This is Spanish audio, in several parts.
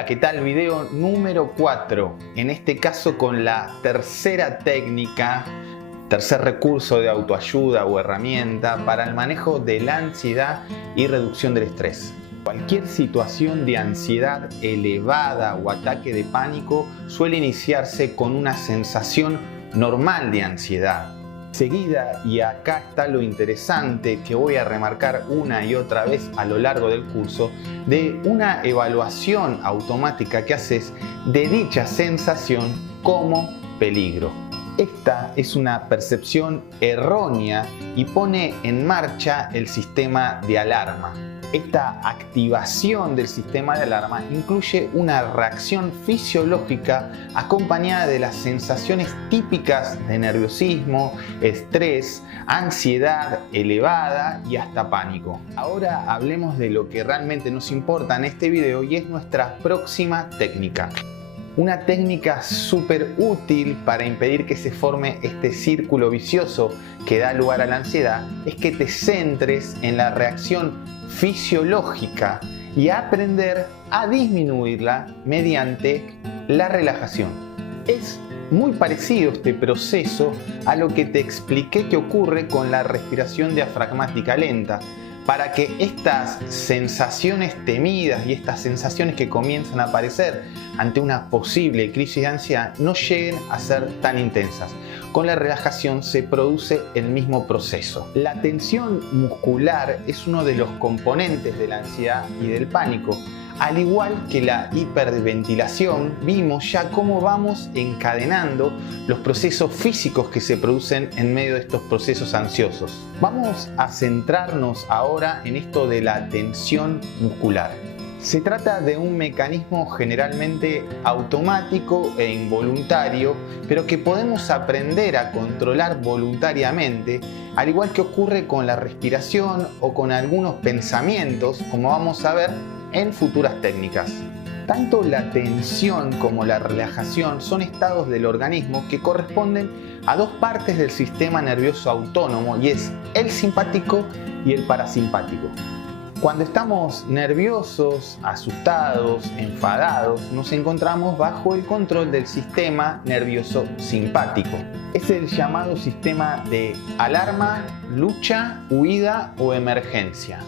Hola, ¿qué tal? Video número 4. En este caso con la tercera técnica, tercer recurso de autoayuda o herramienta para el manejo de la ansiedad y reducción del estrés. Cualquier situación de ansiedad elevada o ataque de pánico suele iniciarse con una sensación normal de ansiedad. Seguida, y acá está lo interesante que voy a remarcar una y otra vez a lo largo del curso, de una evaluación automática que haces de dicha sensación como peligro. Esta es una percepción errónea y pone en marcha el sistema de alarma. Esta activación del sistema de alarma incluye una reacción fisiológica acompañada de las sensaciones típicas de nerviosismo, estrés, ansiedad elevada y hasta pánico. Ahora hablemos de lo que realmente nos importa en este video y es nuestra próxima técnica. Una técnica súper útil para impedir que se forme este círculo vicioso que da lugar a la ansiedad es que te centres en la reacción fisiológica y aprender a disminuirla mediante la relajación. Es muy parecido este proceso a lo que te expliqué que ocurre con la respiración diafragmática lenta, para que estas sensaciones temidas y estas sensaciones que comienzan a aparecer ante una posible crisis de ansiedad no lleguen a ser tan intensas. Con la relajación se produce el mismo proceso. La tensión muscular es uno de los componentes de la ansiedad y del pánico. Al igual que la hiperventilación, vimos ya cómo vamos encadenando los procesos físicos que se producen en medio de estos procesos ansiosos. Vamos a centrarnos ahora en esto de la tensión muscular. Se trata de un mecanismo generalmente automático e involuntario, pero que podemos aprender a controlar voluntariamente, al igual que ocurre con la respiración o con algunos pensamientos, como vamos a ver en futuras técnicas. Tanto la tensión como la relajación son estados del organismo que corresponden a dos partes del sistema nervioso autónomo, y es el simpático y el parasimpático. Cuando estamos nerviosos, asustados, enfadados, nos encontramos bajo el control del sistema nervioso simpático. Es el llamado sistema de alarma, lucha, huida o emergencia.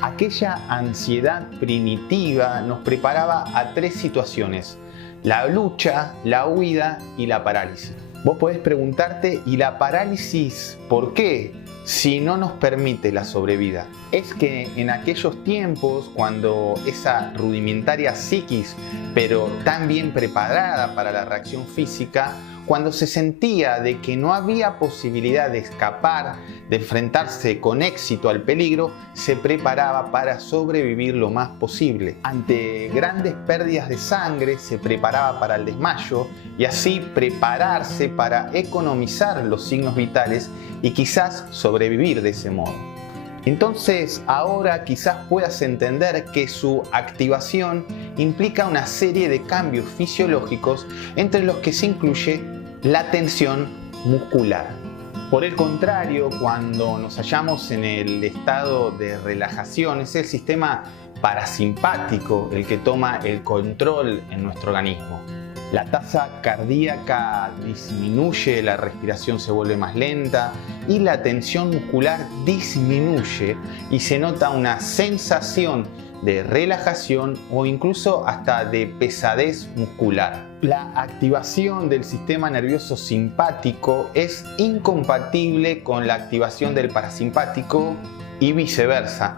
Aquella ansiedad primitiva nos preparaba a tres situaciones: la lucha, la huida y la parálisis. Vos podés preguntarte, ¿y la parálisis por qué? Si no nos permite la sobrevida. Es que en aquellos tiempos, cuando esa rudimentaria psiquis, pero tan bien preparada para la reacción física, cuando se sentía de que no había posibilidad de escapar, de enfrentarse con éxito al peligro, se preparaba para sobrevivir lo más posible. Ante grandes pérdidas de sangre, se preparaba para el desmayo y así prepararse para economizar los signos vitales y quizás sobrevivir de ese modo. Entonces, ahora quizás puedas entender que su activación implica una serie de cambios fisiológicos, entre los que se incluye la tensión muscular. Por el contrario, cuando nos hallamos en el estado de relajación, es el sistema parasimpático el que toma el control en nuestro organismo. La tasa cardíaca disminuye, la respiración se vuelve más lenta y la tensión muscular disminuye y se nota una sensación de relajación o incluso hasta de pesadez muscular. La activación del sistema nervioso simpático es incompatible con la activación del parasimpático y viceversa,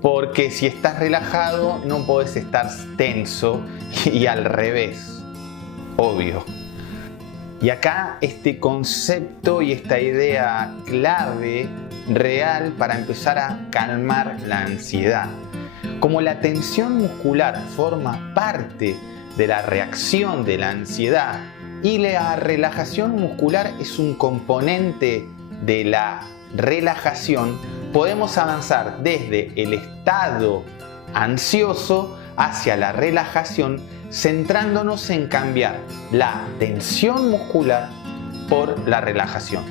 porque si estás relajado no podés estar tenso y al revés. Obvio. Y acá este concepto y esta idea clave real para empezar a calmar la ansiedad. Como la tensión muscular forma parte de la reacción de la ansiedad y la relajación muscular es un componente de la relajación, podemos avanzar desde el estado ansioso hacia la relajación, centrándonos en cambiar la tensión muscular por la relajación.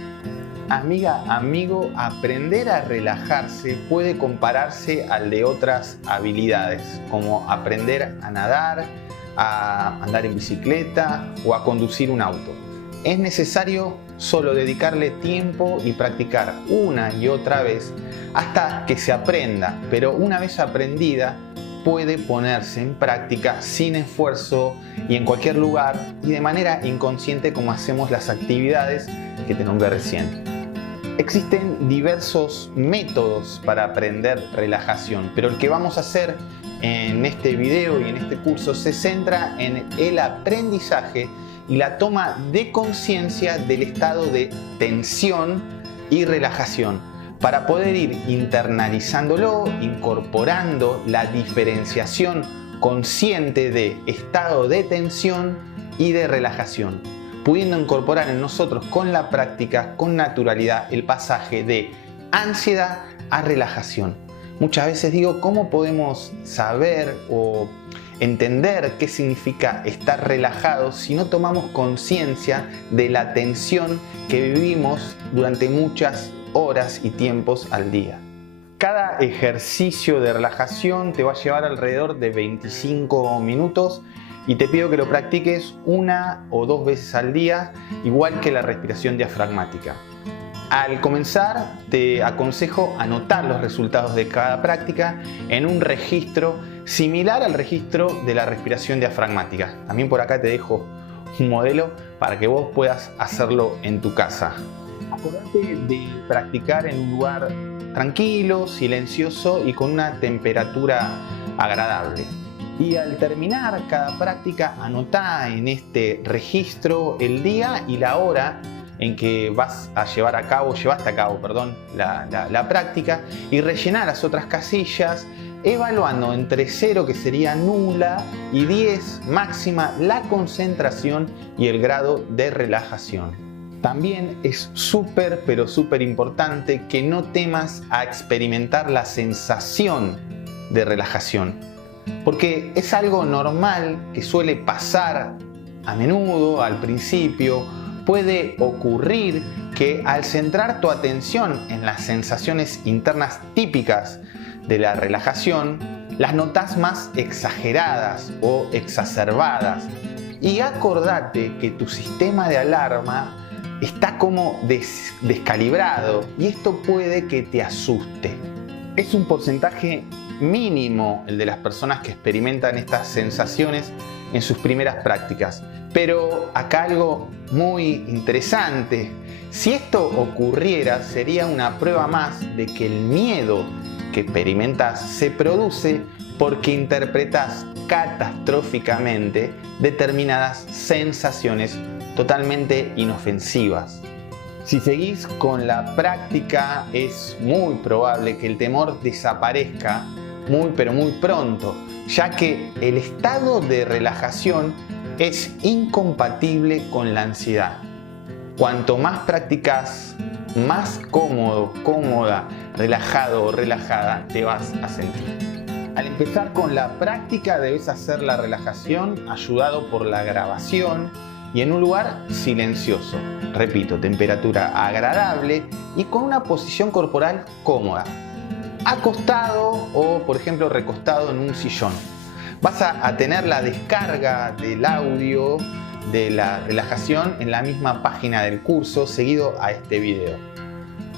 Amiga, amigo, aprender a relajarse puede compararse al de otras habilidades, como aprender a nadar, a andar en bicicleta o a conducir un auto. Es necesario solo dedicarle tiempo y practicar una y otra vez hasta que se aprenda, pero una vez aprendida puede ponerse en práctica sin esfuerzo y en cualquier lugar y de manera inconsciente como hacemos las actividades que te nombré recién. Existen diversos métodos para aprender relajación, pero el que vamos a hacer en este video y en este curso se centra en el aprendizaje y la toma de conciencia del estado de tensión y relajación para poder ir internalizándolo, incorporando la diferenciación consciente de estado de tensión y de relajación, pudiendo incorporar en nosotros con la práctica, con naturalidad, el pasaje de ansiedad a relajación. Muchas veces digo, ¿cómo podemos saber o entender qué significa estar relajados si no tomamos conciencia de la tensión que vivimos durante muchas horas y tiempos al día? Cada ejercicio de relajación te va a llevar alrededor de 25 minutos y te pido que lo practiques una o dos veces al día, igual que la respiración diafragmática. Al comenzar te aconsejo anotar los resultados de cada práctica en un registro similar al registro de la respiración diafragmática. También por acá te dejo un modelo para que vos puedas hacerlo en tu casa. Acordate de practicar en un lugar tranquilo, silencioso y con una temperatura agradable. Y al terminar cada práctica, anotá en este registro el día y la hora en que vas a llevaste a cabo, la práctica, y rellená las otras casillas evaluando entre 0, que sería nula, y 10, máxima, la concentración y el grado de relajación. También es súper importante que no temas a experimentar la sensación de relajación, porque es algo normal que suele pasar a menudo al principio. Puede ocurrir que al centrar tu atención en las sensaciones internas típicas de la relajación, las notas más exageradas o exacerbadas. Y acordate que tu sistema de alarma está como descalibrado y esto puede que te asuste. Es un porcentaje mínimo el de las personas que experimentan estas sensaciones en sus primeras prácticas. Pero acá algo muy interesante. Si esto ocurriera, sería una prueba más de que el miedo que experimentas se produce porque interpretas catastróficamente determinadas sensaciones totalmente inofensivas. Si seguís con la práctica, es muy probable que el temor desaparezca muy pronto, ya que el estado de relajación es incompatible con la ansiedad. Cuanto más practicas, más cómodo, cómoda, relajado o relajada te vas a sentir. Al empezar con la práctica debes hacer la relajación ayudado por la grabación y en un lugar silencioso. Repito, temperatura agradable y con una posición corporal cómoda. Acostado o, por ejemplo, recostado en un sillón. Vas a tener la descarga del audio de la relajación en la misma página del curso seguido a este video.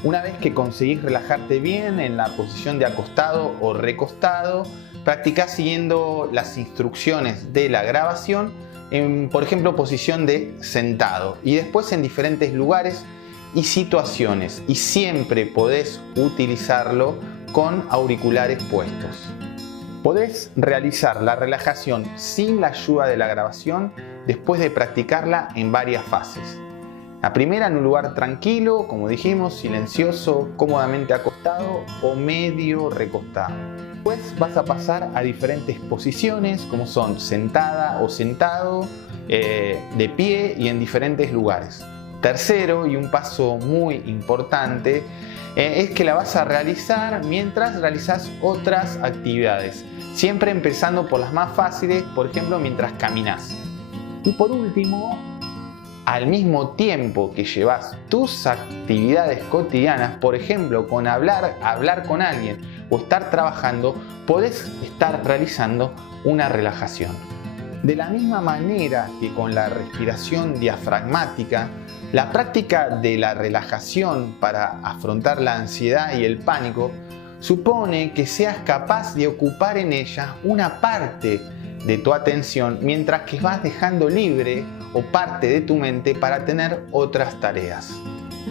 Una vez que conseguís relajarte bien en la posición de acostado o recostado, practicás siguiendo las instrucciones de la grabación en, por ejemplo, posición de sentado y después en diferentes lugares y situaciones, y siempre podés utilizarlo con auriculares puestos. Podés realizar la relajación sin la ayuda de la grabación después de practicarla en varias fases. La primera en un lugar tranquilo, como dijimos, silencioso, cómodamente acostado o medio recostado. Después vas a pasar a diferentes posiciones como son sentada o sentado, de pie y en diferentes lugares. Tercero, y un paso muy importante, es que la vas a realizar mientras realizas otras actividades, siempre empezando por las más fáciles, por ejemplo mientras caminas. Y por último, al mismo tiempo que llevas tus actividades cotidianas, por ejemplo con hablar con alguien o estar trabajando, podés estar realizando una relajación. De la misma manera que con la respiración diafragmática, la práctica de la relajación para afrontar la ansiedad y el pánico supone que seas capaz de ocupar en ella una parte de tu atención mientras que vas dejando libre o parte de tu mente para tener otras tareas.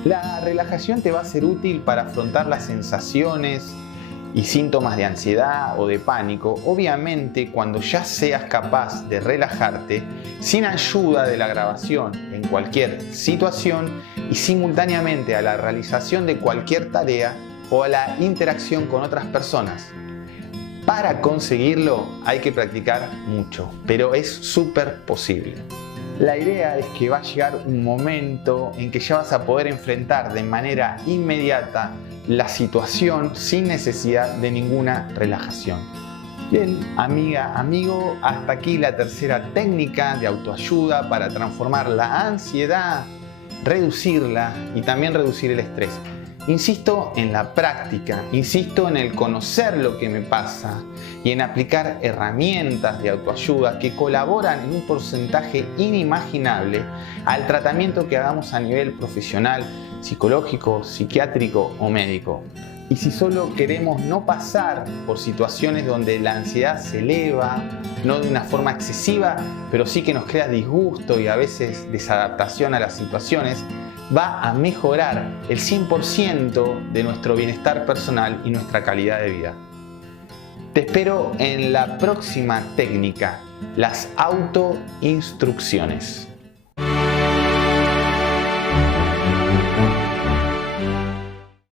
La relajación te va a ser útil para afrontar las sensaciones y síntomas de ansiedad o de pánico, obviamente cuando ya seas capaz de relajarte sin ayuda de la grabación en cualquier situación y simultáneamente a la realización de cualquier tarea o a la interacción con otras personas. Para conseguirlo hay que practicar mucho, pero es súper posible. La idea es que va a llegar un momento en que ya vas a poder enfrentar de manera inmediata la situación sin necesidad de ninguna relajación. Bien, amiga, amigo, hasta aquí la tercera técnica de autoayuda para transformar la ansiedad, reducirla y también reducir el estrés. Insisto en la práctica, insisto en el conocer lo que me pasa y en aplicar herramientas de autoayuda que colaboran en un porcentaje inimaginable al tratamiento que hagamos a nivel profesional, psicológico, psiquiátrico o médico. Y si solo queremos no pasar por situaciones donde la ansiedad se eleva, no de una forma excesiva, pero sí que nos crea disgusto y a veces desadaptación a las situaciones, va a mejorar el 100% de nuestro bienestar personal y nuestra calidad de vida. Te espero en la próxima técnica, las autoinstrucciones.